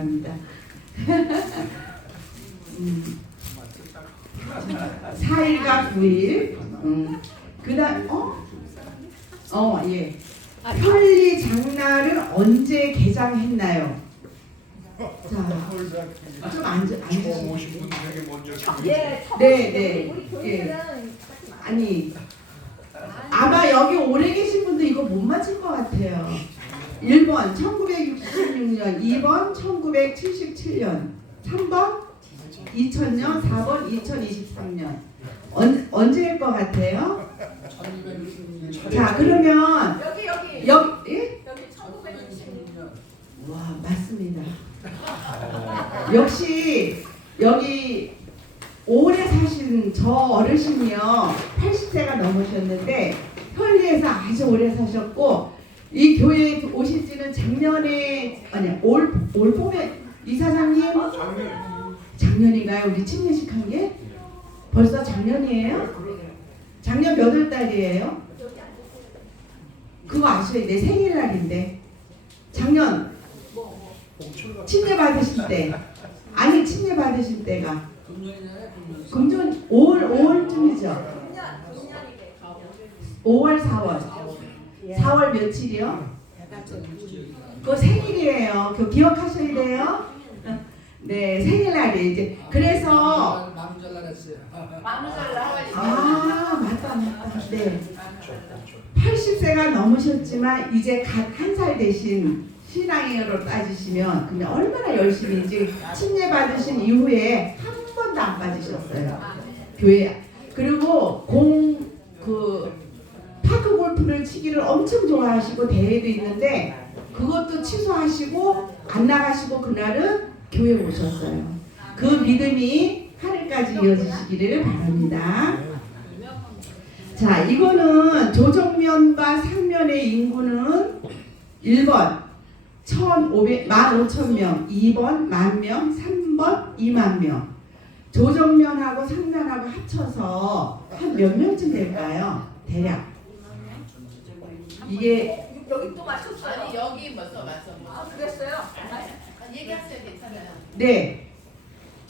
바랍니다. 음. 4일과 9일. 음. 그 다음 어? 어, 예. 편리 장날은 언제 개장했나요? 자, 좀 앉아 앉으시고. 오신 분들에게 먼저 예, 네, 네. 예. 아니 아마 여기 오래 계신 분들 이거 못 맞힐 것 같아요. 1번 1966년, 2번 1977년, 3번 2000년, 4번 2023년. 언, 언제일 것 같아요? 자 그러면 여기 여기 여기 예? 여기 1960년. 와 맞습니다. 역시 여기 오래 사신 저 어르신이요 80세가 넘으셨는데 편리에서 아주 오래 사셨고 이 교회에 오신 지는 작년에 아니 올, 올 봄에 이사장님 작년인가요? 우리 친례식 한 게? 벌써 작년이에요? 작년 몇 월 달이에요? 그거 아셔야 돼 생일날인데 작년 침례 받으실 때 아니 침례 받으실 때가 금년 5월 5월쯤이죠. 금년 금년이래. 5월 4월 4월 며칠이요? 그거 생일이에요. 그거 기억하셔야 돼요. 네 생일날이 이제. 그래서 아 맞다 맞다. 네. 80세가 넘으셨지만 이제 갓 한 살 되신 신앙으로 따지시면 근데 얼마나 열심히인지 침례 받으신 이후에 한 번도 안 빠지셨어요. 교회. 그리고 공그 파크 골프를 치기를 엄청 좋아하시고 대회도 있는데 그것도 취소하시고 안 나가시고 그날은 교회 오셨어요 그 믿음이 하늘까지 이어지시기를 바랍니다. 자, 이거는 조정면과 상면의 인구는 1번 1,500, 15,000명, 2번 만명, 3번 2만 명. 조정면하고 상면하고 합쳐서 한 몇 명쯤 될까요? 대략. 이게 여기 또 맞췄어요. 아니 여기 벌써 맞어. 아 그랬어요? 아, 얘기하세요 괜찮아요. 네,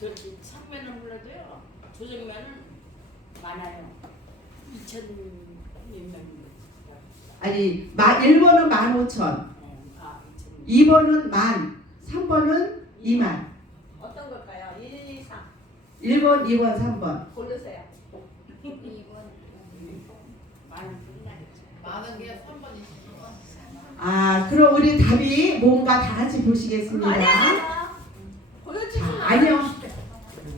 저기 상면은 몰라도요. 조정면은 많아요. 2천 몇명 아니 마, 1번은 15,000, 아, 2천. 2번은 만, 3번은 2만, 어떤 걸까요? 1, 2, 3 1번, 2번, 3번. 고르세요. 많은 분이 나겠죠. 많은 게 3번이시죠. 아, 그럼 우리 답이 뭔가 다 같이 보시겠습니다. 아니 아니야. 보여주지 마. 아니요.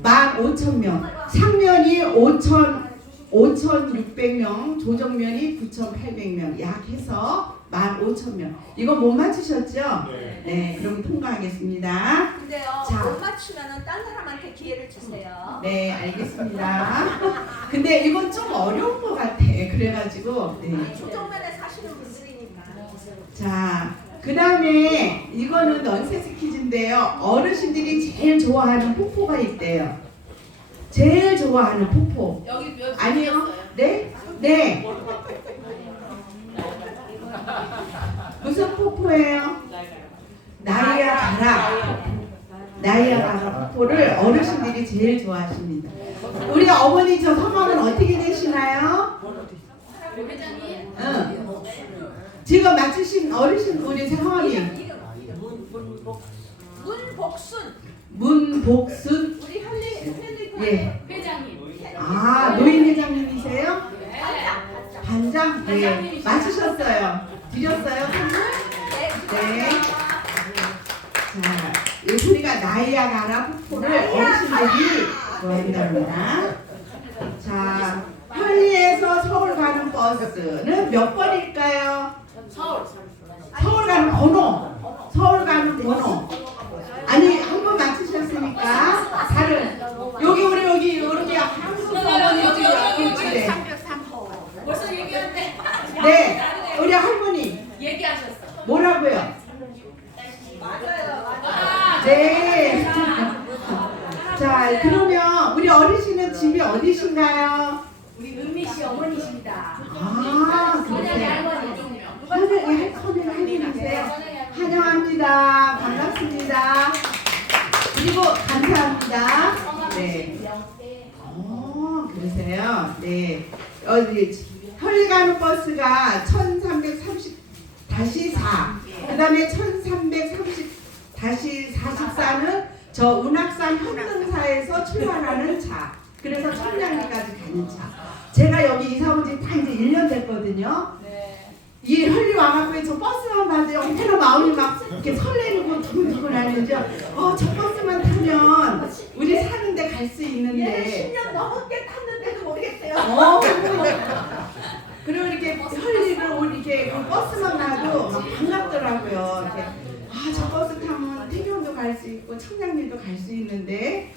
15,000명. 상면이 5,000 5,600명, 조정면이 9,800명 약 해서 15,000명. 이거 못 맞추셨죠? 네. 네, 그럼 통과하겠습니다. 근데요 자. 못 맞추면은 딴 사람한테 기회를 주세요. 네, 알겠습니다. 근데 이건 좀 어려운 것 같아. 그래가지고. 네. 조정면에 사시는 분들이니까. 자, 그 다음에 이거는 넌센스 퀴즈인데요. 어르신들이 제일 좋아하는 폭포가 있대요. 제일 좋아하는 폭포. 여기 몇 아니요. 네? 네. 무슨 폭포예요? 나이아가라. 나이아가라 폭포를 어르신들이 제일 좋아하십니다. 우리 어머니 저 성함은 어떻게 되시나요? 응. 지금 맞추신 어르신 우리 성함이 문복순 문복순 우리 할리 예. 회장님. 아 노인 회장님이세요? 반장 반장. 반장 네 맞추셨어요. 드렸어요 선물? 네. 자, 이 소리가 나이아가라 폭포를 어르신들이 좋아한답니다. 자, 편리에서 서울 가는 버스는 몇 번일까요? 서울. 서울 가는 번호. 서울 가는 번호. 아니 한 번 맞추셨으니까 다른 여기 우리 여기 이렇게 한국 어머니 여기 여기 여기 벌써 얘기했는데. 네 우리 할머니 얘기하셨어. 뭐라고요? 맞아요 맞아요. 아, 네. 자 그러면 우리 어르신은 집이 어디신가요? 우리 은미 씨 어머니십니다. 아 선영이 그러세요. 할머니 좀 선영이 할- 선영이 할머니세요? 환영합니다. 반갑습니다. 그리고 감사합니다. 네. 어, 그러세요? 네. 어디 가는 버스가 1330 다시 4. 그다음에 1330 다시 44는 저 운악산 현등사에서 출발하는 차. 그래서 청량리까지 가는 차. 제가 여기 이사 온지다 이제 1년 됐거든요. 이 헐리 와갖고 저 버스만 봐도 얼마나 마음이 막 이렇게 설레는 거 두근두근 하는죠. 어, 저 버스만 타면 우리 사는데 갈 수 있는데. 10년 넘게 탔는데도 모르겠어요. 어. 그리고 이렇게 헐리를 이렇게 그 버스만 봐도 막 반갑더라고요. 이렇게 아, 저 버스 타면 태교도 갈 수 있고 청량리도 갈 수 있는데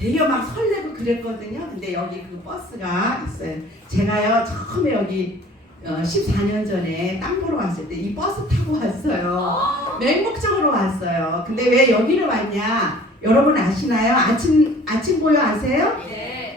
되게 막 설레고 그랬거든요. 근데 여기 그 버스가 있어요. 제가요 처음에 여기 어, 14년 전에 땅 보러 왔을 때 이 버스 타고 왔어요. 맹목적으로 왔어요. 근데 왜 여기를 왔냐? 여러분 아시나요? 아침 아침 보여 아세요?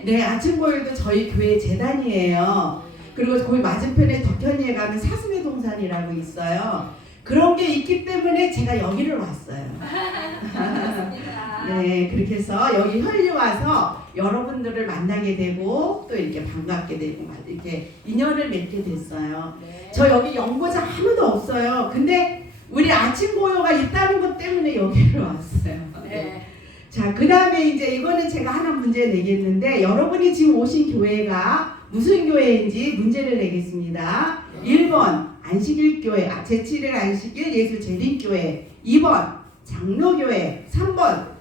네, 아침 보여도 저희 교회 재단이에요. 그리고 거기 맞은편에 덕현이에 가면 사슴의 동산이라고 있어요. 그런 게 있기 때문에 제가 여기를 왔어요. 네, 그렇게 해서 여기 헐리 와서 여러분들을 만나게 되고 또 이렇게 반갑게 되고 막 이렇게 인연을 맺게 됐어요. 저 여기 연고자 아무도 없어요. 근데 우리 아침 고요가 있다는 것 때문에 여기를 왔어요. 네. 자, 그 다음에 이제 이거는 제가 하나 문제 내겠는데 여러분이 지금 오신 교회가 무슨 교회인지 문제를 내겠습니다. 1번 안식일 교회, 아, 제7일 안식일 예수 재림교회 2번 장로교회 3번 감리교회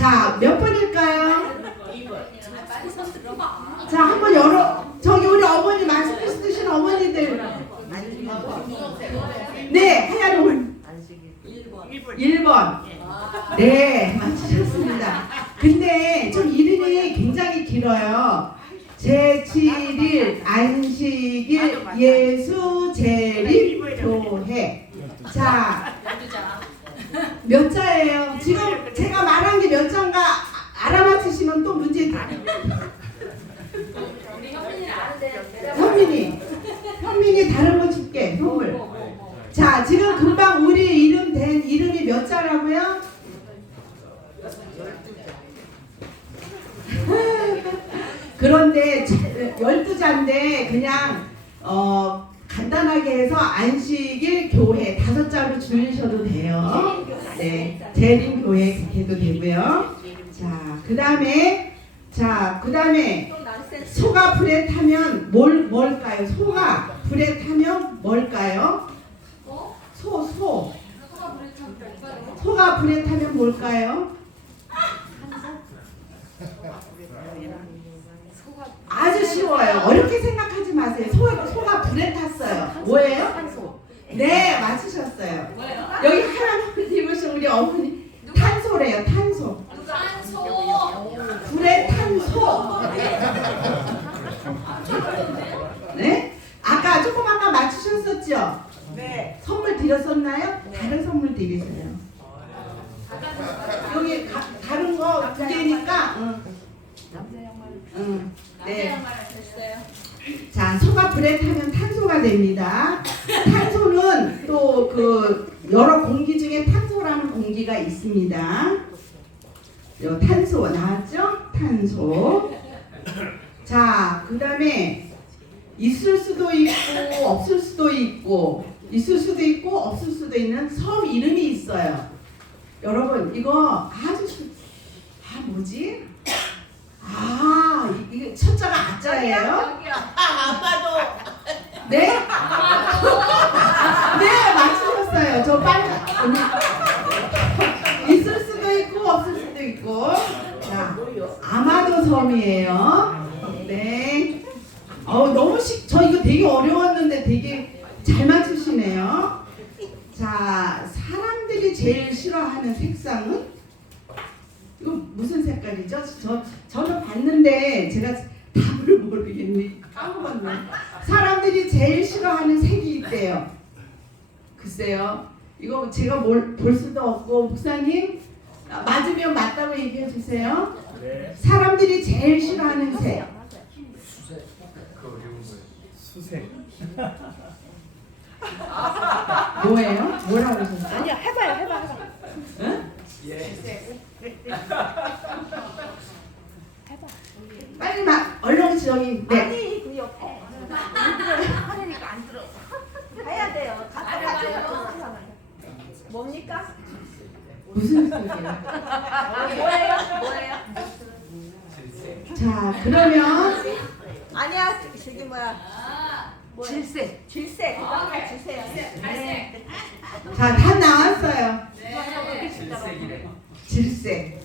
자, 몇 번일까요? 자, 한번 열어 저기 우리 어머니 마스크 쓰신 어머니들 네, 하얀 옷 1번 네, 맞추셨습니다. 근데 좀 이름이 굉장히 길어요. 제7일 안식일 예수 재림 교회. 자, 몇 자예요? 지금 제가 말한 아- 알아맞히시면 또 문제 드려요. 현민이, 현민이 다른 거 줄게 선물. 자, 지금 금방 우리 이름 된 이름이 몇 자라고요? 그런데 12자인데 그냥 어 간단하게 해서 안식일 교회 다섯 자로 줄이셔도 돼요. 네. 재림 교회 그렇게 해도 되고요. 자, 그다음에 자, 그 다음에 소가 불에 타면 뭘 뭘까요? 소가 불에 타면 뭘까요? 소, 소. 소가 불에 타면 뭘까요? 아주 쉬워요. 어렵게 생각하지 마세요. 소가, 소가 불에 탔어요. 뭐예요? 네, 맞추셨어요. 여기 옷 입으신 우리 어머니 탄소래요. 탄소. 불에 탄 소. 네? 아까 조금 아까 맞추셨었죠? 네. 선물 드렸었나요? 다른 선물 드리세요. 여기 가, 다른 거 두 개니까. 응. 응. 네. 자, 소가 불에 타면 탄소가 됩니다. 탄소는 또 그 여러 공기 중에 탄소라는 공기가 있습니다. 요 탄소 나왔죠? 탄소. 자, 그 다음에 있을 수도 있고 없을 수도 있고 있을 수도 있고 없을 수도 있는 섬 이름이 있어요. 여러분 이거 아주 쉬- 아 뭐지? 아 이- 이게 첫자가 아자예요? 네? 네 맞추셨어요. 저 빨리 언니. 있을 수도 있고 없을 수도 있고. 자 아마도 섬이에요. 네. 어 너무 쉽. 저 이거 되게 어려웠는데 되게 잘 맞추시네요. 자 사람들이 제일 싫어하는 색상은 이거 무슨 색깔이죠? 저 저는 봤는데 제가 답을 모르겠네. 까먹었네. 사람들이 제일 싫어하는 색이 있대요. 글쎄요. 이거 제가 뭘, 볼 수도 없고 목사님 아, 맞으면 맞다고 얘기해 주세요. 사람들이 제일 싫어하는 색. 수색. 뭐예요? 뭐라고 하셨어요? 아니요, 해봐요, 해봐, 해봐. 응? 빨리 막 얼른 저기 네. 아니 그 옆에 하니까 안 들어. 가야 돼요. 가서 같이 가요. 뭡니까? 무슨 소리야? 뭐예요? 뭐예요? 자 그러면 아니야 저기 뭐야? 질색. 질색 그거 주세요. 갈색. 자다 나왔어요. 네. 질색.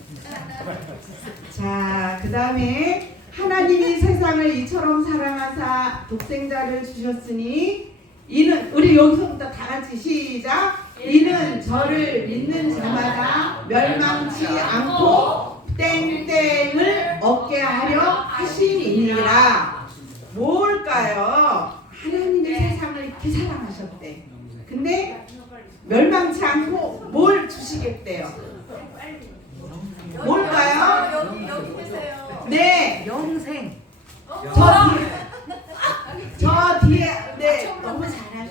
자, 그 다음에 하나님이 세상을 이처럼 사랑하사 독생자를 주셨으니 이는 우리 여기서부터 다 같이 시작. 이는 저를 믿는 자마다 멸망치 않고 땡땡을 얻게 하려 하심이니라. 뭘까요? 하나님이 세상을 이렇게 사랑하셨대. 근데 멸망치 않고 뭘 주시겠대요? 뭘까요? 네, 영생. 저뒤에, 저 뒤에, 네, 너무 잘하시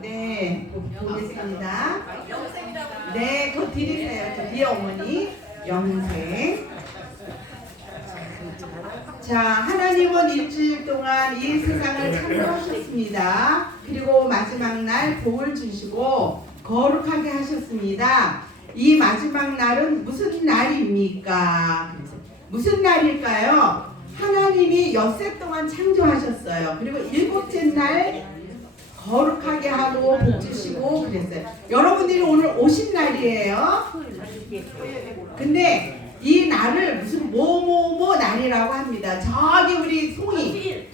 네. 네, 보겠습니다. 영생이라고. 네, 그거 드리세요. 저 뒤에 어머니, 영생. 자, 하나님은 일주일 동안 이 세상을 창조하셨습니다. 그리고 마지막 날 복을 주시고 거룩하게 하셨습니다. 이 마지막 날은 무슨 날입니까? 무슨 날일까요? 하나님이 엿새 동안 창조하셨어요. 그리고 일곱째 날 거룩하게 하고 복 주시고 그랬어요. 여러분들이 오늘 오신 날이에요. 근데 이 날을 무슨 뭐뭐뭐 날이라고 합니다. 저기 우리 송이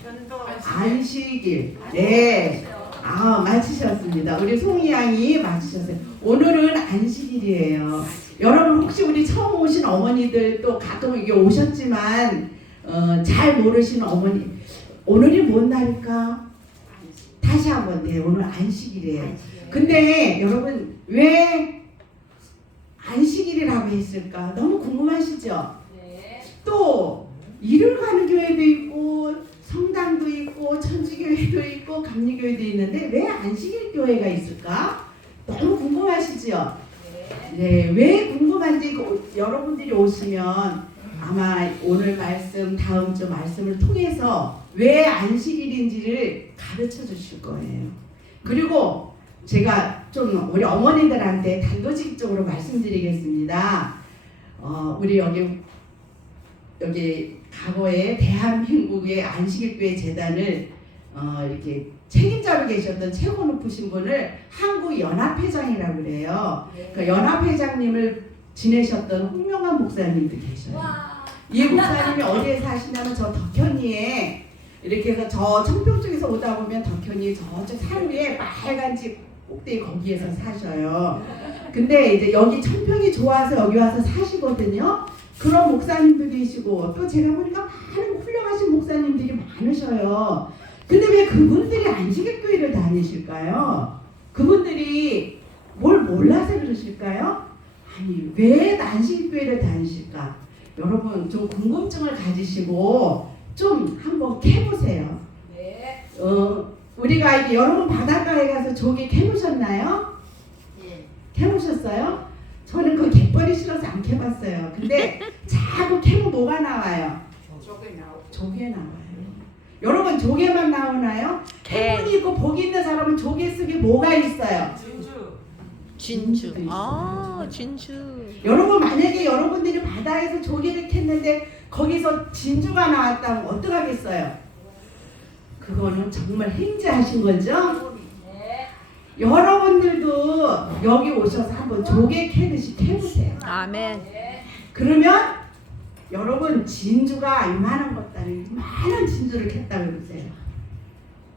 안식일. 네. 아, 맞히셨습니다. 우리 송이 양이 맞히셨어요. 오늘은 안식일이에요. 여러분 혹시 우리 처음 오신 어머니들 또 가끔 이게 오셨지만 어, 잘 모르시는 어머니 오늘이 뭔 날일까? 다시 한번 네 오늘 안식일이에요. 근데 여러분 왜 안식일이라고 했을까? 너무 궁금하시죠? 네. 또 일을 가는 교회도 있고 성당도 있고 천주교회도 있고 감리교회도 있는데 왜 안식일 교회가 있을까? 너무 궁금하시죠? 네, 왜 궁금한지 그 여러분들이 오시면 아마 오늘 말씀 다음 주 말씀을 통해서 왜 안식일인지를 가르쳐 주실 거예요. 그리고 제가 좀 우리 어머니들한테 단도직입적으로 말씀드리겠습니다. 어, 우리 여기 여기 과거에 대한민국의 안식일교회 재단을 어, 이렇게 책임자로 계셨던 최고 높으신 분을 한국연합회장이라고 그래요. 그 연합회장님을 지내셨던 홍명환 목사님도 계셔요. 이 목사님이 어디에 사시냐면 저 덕현이에 이렇게 해서 저 청평 쪽에서 오다 보면 덕현이 저쪽 산 위에 빨간 집 꼭대기 거기에서 사셔요. 근데 이제 여기 청평이 좋아서 여기 와서 사시거든요. 그런 목사님도 계시고 또 제가 보니까 많은 훌륭하신 목사님들이 많으셔요. 근데 왜 그분들이 안식일 교회를 다니실까요? 그분들이 뭘 몰라서 그러실까요? 아니 왜 안식일 교회를 다니실까? 여러분 좀 궁금증을 가지시고 좀 한번 캐보세요. 네. 어, 우리가 이게 여러분 바닷가에 가서 조개 캐보셨나요? 예. 캐보셨어요? 저는 그 갯벌이 싫어서 안 캐봤어요. 근데 자꾸 캐면 뭐가 나와요? 조개 나오고. 조개 나와요. 여러분 조개만 나오나요? 행운이 있고 복이 있는 사람은 조개 속에 뭐가 있어요? 진주. 아, 진주. 여러분 만약에 여러분들이 바다에서 조개를 캤는데 거기서 진주가 나왔다면 어떡하겠어요? 그거는 정말 행제하신 거죠? 여러분들도 여기 오셔서 한번 조개 캐듯이 캐보세요. 아멘. 그러면 여러분 진주가 이만한 아니고 이만한 진주를 캤다 그러세요.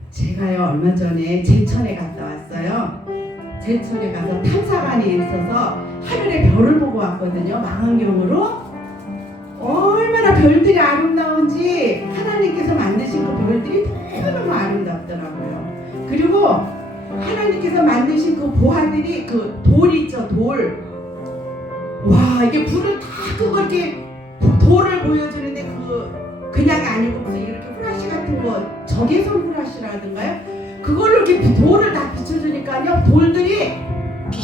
제가요 얼마 전에 제천에 갔다 왔어요. 제천에 가서 탐사관이 있어서 하늘의 별을 보고 왔거든요. 망원경으로. 얼마나 별들이 아름다운지 하나님께서 만드신 그 별들이 너무너무 아름답더라고요. 그리고 하나님께서 만드신 그 보화들이 그 돌 있죠 돌. 와 이게 불을 다 끄고 이렇게 돌을 보여주는데 그 그냥 아니고 무슨 이렇게 후라시 같은 거 적외선 후라시라든가요? 그걸로 이렇게 돌을 다 비춰주니까요 돌들이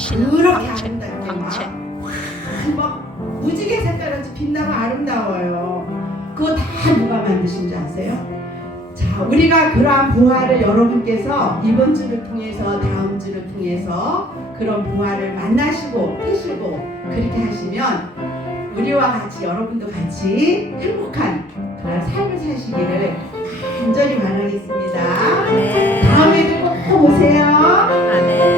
그렇게 아름답게 광채. 막, 막 무지개 색깔같이 빛나고 아름다워요. 그거 다 누가 만드신 줄 아세요? 자, 우리가 그러한 부활을 여러분께서 이번 주를 통해서 다음 주를 통해서 그런 부활을 만나시고 하시고 그렇게 하시면 우리와 같이 여러분도 같이 행복한 그런 삶을 사시기를 다음에도 꼭 보세요. 아멘. 네.